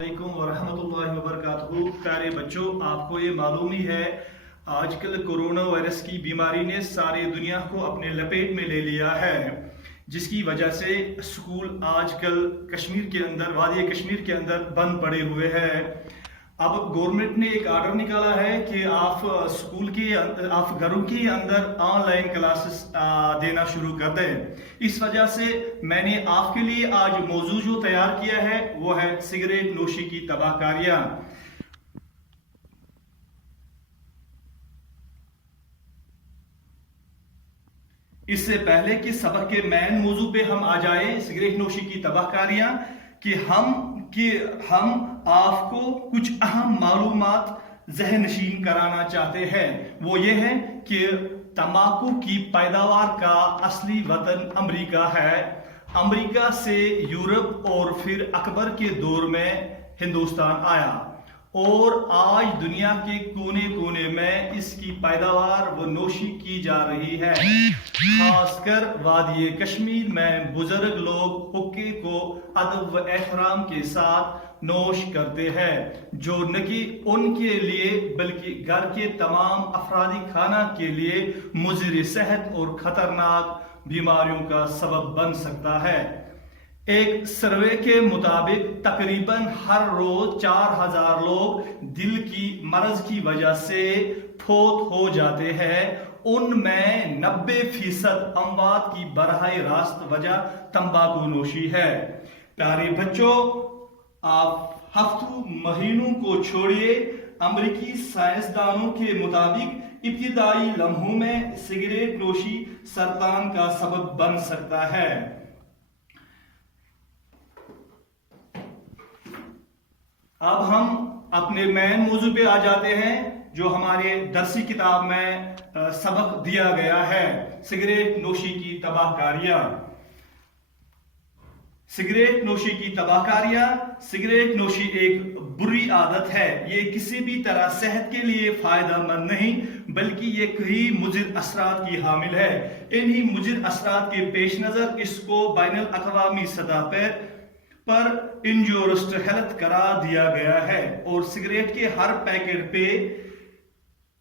علیکم ورحمۃ اللہ وبرکاتہ۔ پیارے بچوں، آپ کو یہ معلوم ہی ہے آج کل کورونا وائرس کی بیماری نے ساری دنیا کو اپنے لپیٹ میں لے لیا ہے، جس کی وجہ سے اسکول آج کل کشمیر کے اندر، وادی کشمیر کے اندر بند پڑے ہوئے ہیں۔ اب گورنمنٹ نے ایک آرڈر نکالا ہے کہ آپ آپ گھروں کے اندر آن لائن کلاسز دینا شروع کر دیں۔ اس وجہ سے میں نے آپ کے لیے آج موضوع جو تیار کیا ہے وہ ہے سگریٹ نوشی کی تباہ کاریاں۔ اس سے پہلے کہ سبق کے مین موضوع پہ ہم آ جائیں، سگریٹ نوشی کی تباہ کاریاں، کہ ہم آپ کو کچھ اہم معلومات ذہن نشین کرانا چاہتے ہیں۔ وہ یہ ہے کہ تمباکو کی پیداوار کا اصلی وطن امریکہ ہے۔ امریکہ سے یورپ اور پھر اکبر کے دور میں ہندوستان آیا، اور آج دنیا کے کونے کونے میں اس کی پیداوار و نوشی کی جا رہی ہے۔ خاص کر وادی کشمیر میں بزرگ لوگ حقے کو ادب و احترام کے ساتھ نوش کرتے ہیں، جو نہ کہ ان کے لیے بلکہ گھر کے تمام افرادی خانہ کے لیے مضر صحت اور خطرناک بیماریوں کا سبب بن سکتا ہے۔ ایک سروے کے مطابق تقریباً ہر روز 4000 لوگ دل کی مرض کی وجہ سے فوت ہو جاتے ہیں۔ ان میں 90% اموات کی براہ راست وجہ تمباکو نوشی ہے۔ پیارے بچوں، آپ ہفتوں مہینوں کو چھوڑیے، امریکی سائنسدانوں کے مطابق ابتدائی لمحوں میں سگریٹ نوشی سرطان کا سبب بن سکتا ہے۔ اب ہم اپنے مین موضوع پہ آ جاتے ہیں جو ہمارے درسی کتاب میں سبق دیا گیا ہے، سگریٹ نوشی کی تباہ کاریاں۔ سگریٹ نوشی کی تباہ کاریاں۔ سگریٹ نوشی ایک بری عادت ہے۔ یہ کسی بھی طرح صحت کے لیے فائدہ مند نہیں، بلکہ یہ کئی مضر اثرات کی حامل ہے۔ انہی مضر اثرات کے پیش نظر اس کو بین الاقوامی سطح پر انجوریس ٹو ہیلتھ قرار دیا گیا ہے، اور سگریٹ کے ہر پیکٹ پہ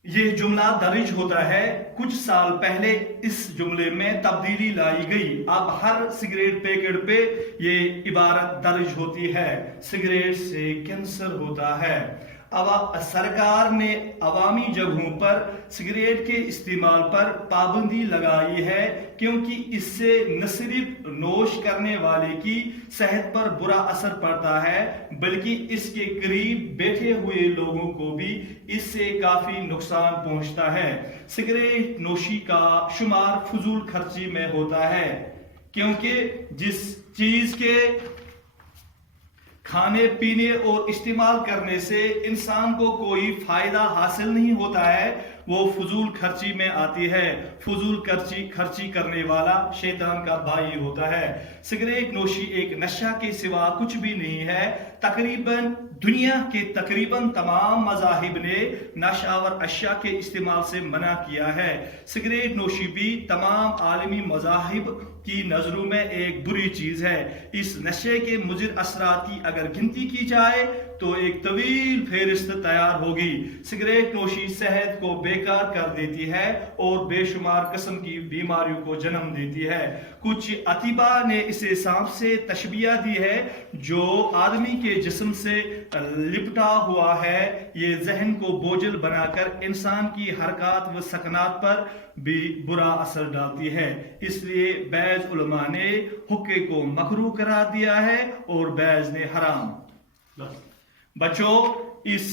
یہ جملہ درج ہوتا ہے۔ کچھ سال پہلے اس جملے میں تبدیلی لائی گئی۔ اب ہر سگریٹ پیکٹ پہ یہ عبارت درج ہوتی ہے: سگریٹ سے کینسر ہوتا ہے۔ اب سرکار نے عوامی جگہوں پر سگریٹ کے استعمال پر پابندی لگائی ہے، کیونکہ اس سے نہ صرف نوش کرنے والے کی صحت پر برا اثر پڑتا ہے، بلکہ اس کے قریب بیٹھے ہوئے لوگوں کو بھی اس سے کافی نقصان پہنچتا ہے۔ سگریٹ نوشی کا شمار فضول خرچی میں ہوتا ہے، کیونکہ جس چیز کے کھانے پینے اور استعمال کرنے سے انسان کو کوئی فائدہ حاصل نہیں ہوتا ہے، وہ فضول خرچی میں آتی ہے۔ فضول خرچی کرنے والا شیطان کا بھائی ہوتا ہے۔ سگریٹ نوشی ایک نشہ کے سوا کچھ بھی نہیں ہے۔ تقریباً دنیا کے تقریباً تمام مذاہب نے نشہ آور اشیاء کے استعمال سے منع کیا ہے۔ سگریٹ نوشی بھی تمام عالمی مذاہب کی نظروں میں ایک بری چیز ہے۔ اس نشے کے مضر اثرات کی اگر گنتی کی جائے تو ایک طویل فہرست تیار ہوگی۔ سگریٹ نوشی صحت کو بیکار کر دیتی ہے اور بے شمار قسم کی بیماریوں کو جنم دیتی ہے۔ کچھ اطباء نے اسے سانپ سے تشبیہ دی ہے جو آدمی کے جسم سے لپٹا ہوا ہے۔ یہ ذہن کو بوجھل بنا کر انسان کی حرکات و سکنات پر بھی برا اثر ڈالتی ہے۔ اس لیے بعض علماء نے حقے کو مکروہ قرار دیا ہے اور بعض نے حرام۔ بچوں، اس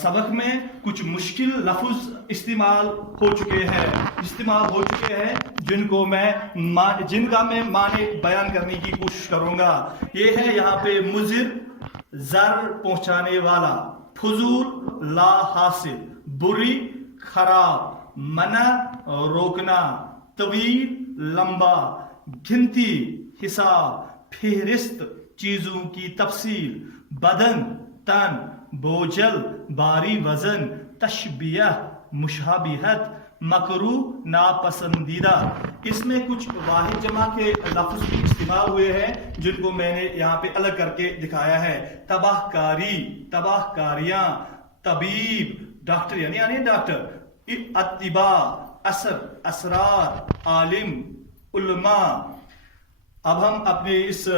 سبق میں کچھ مشکل لفظ استعمال ہو چکے ہیں جن کا میں معنی بیان کرنے کی کوشش کروں گا۔ یہ ہے یہاں پہ: مضر، ضرر پہنچانے والا، فضول، لا حاصل، بری، خراب، منع، روکنا، طویل، لمبا، گنتی، حساب، فہرست، چیزوں کی تفصیل، بدن، تن، بوجھل، بھاری وزن، تشبیہ، مشابہت، मकरू नापसंदीदा। इसमें कुछ वाहिद जमा के लफ्ज भी इस्तेमाल हुए हैं जिनको मैंने यहाँ पे अलग करके दिखाया है। तबाहकारी, तबाहकारियाँ, तबीब डॉक्टर यानी डॉक्टर, अत्तिबा असर, असरार, आलिम, उलमा। अब हम अपने इस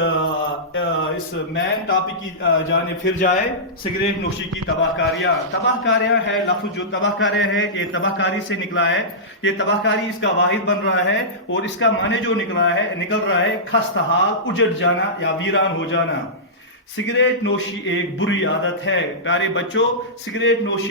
मेन टॉपिक की जाने फिर जाए, सिगरेट नोशी की तबाहकारियाँ। तबाहकारियाँ है लफ्ज़ जो तबाहकारियाँ है ये तबाहकारी से निकला है। ये तबाहकारी इसका वाहिद बन रहा है और इसका माने जो निकल रहा है खस्ताहाल, उजड़ जाना या वीरान हो जाना। सिगरेट नोशी एक बुरी आदत है। प्यारे बच्चों, सिगरेट नोशी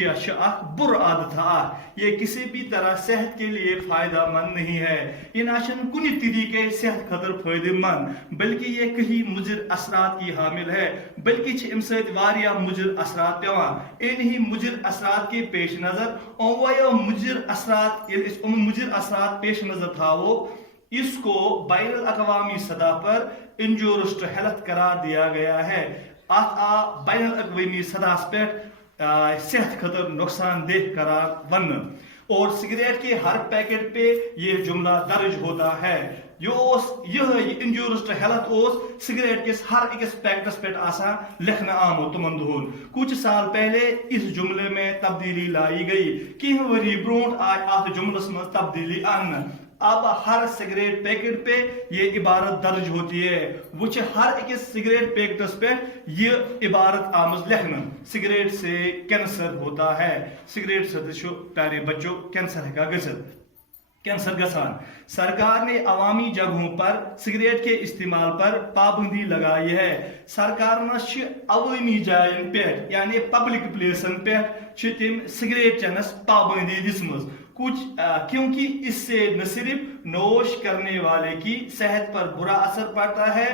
बुरी आदत है। ये किसी भी तरह सेहत के लिए फायदा मंद नहीं है। ये नाशन कुनी तरीके सेहत खतर फायदेमंद, बल्कि ये कहीं मुजिर असरात की हामिल है, बल्कि अम सत वारिया मुजिर असरात पेवान। इन्हीं मुजिर असरात के पेश नजर मुजिर असरात पेश नजर थावो, इसको बैनुल अक़वामी सतह पर इंजूरिस्ट हेल्थ करार दिया गया है। बैनुल अक़वामी सतह पर सेहत खतर नुकसानदेह करार वन, और सिगरेट के हर पैकेट पे ये जुमला दर्ज होता है। यह इंजूरिस्ट हेल्थ सिगरेट के हर एक पैकेटस पे लिखना आमुत तुमन दोहन। कुछ साल पहले इस जुमले में तब्दीली लाई गई। कह वरी ब्रोट आय अत जुमलस में तब्दीली आन। अब हर सिगरेट पैकेट पे ये इबारत दर्ज होती है। वो हर एक सिगरेट पैकेटस पे ये इबारत आमज लिखना, सिगरेट से कैंसर होता है। सिगरेट से प्यारे बच्चों कैंसर कैंसर गसान। सरकार ने अवामी जगहों पर सिगरेट के इस्तेमाल पर पाबंदी लगाई है। सरकार अवामी जायन पे यानी पब्लिक प्लेसन पे तम सिगरेट चनस पाबंदी दिसमज। क्योंकि इससे न सिर्फ नोश करने वाले की सेहत पर बुरा असर पड़ता है,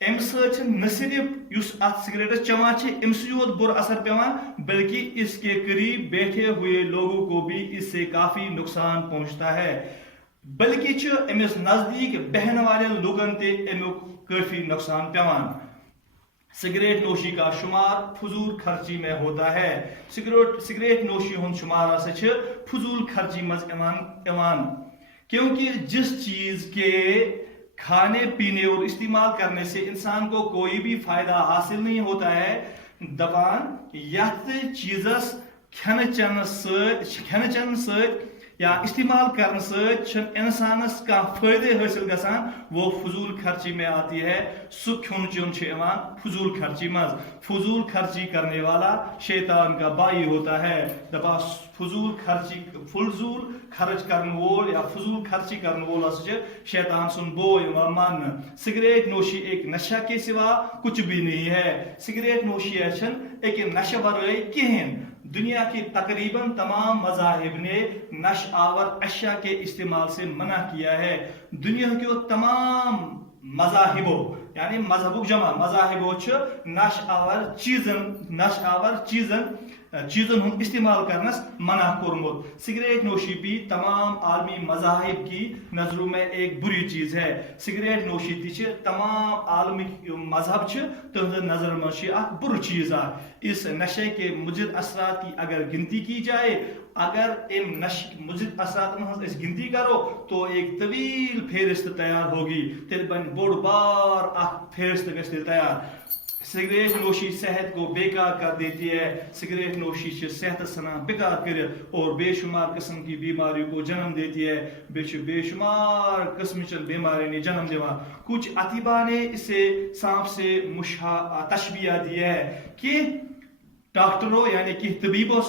न सिर्फ उस सिगरेट चवान योत बुरा असर पेवान, बल्कि इसके करीब बैठे हुए लोगों को भी इससे काफी नुकसान पहुंचता है, बल्कि अमिस नजदीक बहन वाले लोगन ते अमुक काफी नुकसान पेवान। सिगरेट नोशी का शुमार फजूल खर्ची में होता है। सिगरेट नोशी हुन शुमार फजूल खर्ची मज इवान, क्योंकि जिस चीज के खाने पीने और इस्तेमाल करने से इंसान को कोई भी फायदा हासिल नहीं होता है, दवान यथ चीजस खन चन सत या इस्तेमाल करने से इंसानस का फायदे हासिल गसान, वो फजूल खर्ची में आती है। सु खुन चुन फजूल खर्ची मज। फजूल खर्ची करने वाला शैतान का भाई होता है। दबा फजूल खर्च करने वोल या फजूल खर्ची करने वोल शैतान सुन बोय मान। सिगरेट नोशी एक नशा के सिवा कुछ भी नहीं है। सिगरेट नोशी एक नशा वराई कहें। दुनिया की तकरीबन तमाम मज़ाहिब ने नश आवर अशिया के इस्तेमाल से मना किया है। दुनिया के तमाम मज़ाहिबो यानी मजहबुक जमा मज़ाहिबो नश आवर चीज़न हम इस्तेमाल करनस मना कोरमुत। सिगरेट नोशी भी तमाम आलमी मज़ाहिब की नज़रों में एक बुरी चीज़ है। सिगरेट नोशी ती तमाम आलमी मजहब तुहद नज़र में बुरी चीज़ आ। इस नशे के मुजिर असरात की अगर गिनती की जाए, अगर इन मुजिर असरात गिनती करो तो एक तवील फेरिस्त तैयार होगी। तेल बन बोड़ बार फेरिस्त गश्त तैयार। सिगरेट नोशी सेहत को बेकार कर देती है। सिगरेट नोशी सेहत सना बेकार कर और बेशुमार किस्म की बीमारियों को जन्म देती है। बेशुमार किस्म की बीमारी ने जन्म देवा। कुछ अतिबा ने इसे सांप से तशबिया दी है कि डॉक्टरों यानी कि तबीबों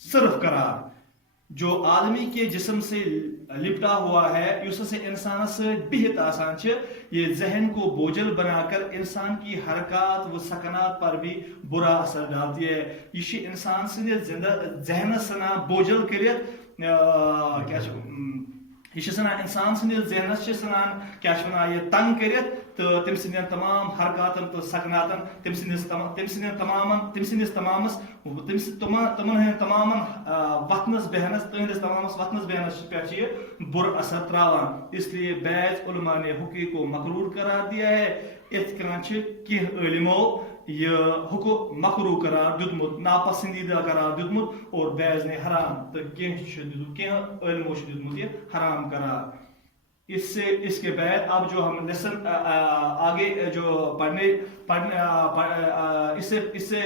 सिर्फ करार जो आदमी के जिस्म से लिपटा हुआ है, उससे इंसान से बिहत आसान ये जहन को बोझल बनाकर इंसान की हरकत व सकनात पर भी बुरा असर डालती है। ये इंसान से जहन सना बोझल कर इंसान जहनस सनान क्या ये तंग कर तो तम तमाम हरकतन तो सकनातन तमाम वतनस बहनस तमाम वतनस बहनस पे बुर असर त्रावान। इसलिए बैज उलमा ने हुक्की को मकरूर करार दिया है ات کران کی علمو یہ حکم مکرو قرار دیتمت ناپسندیدہ قرار دیتمت اور بعض نے حرام تو کی علمو دیتمت یہ حرام قرار. اس کے بعد اب جو ہم لیسن آگے جو پڑھنے اس سے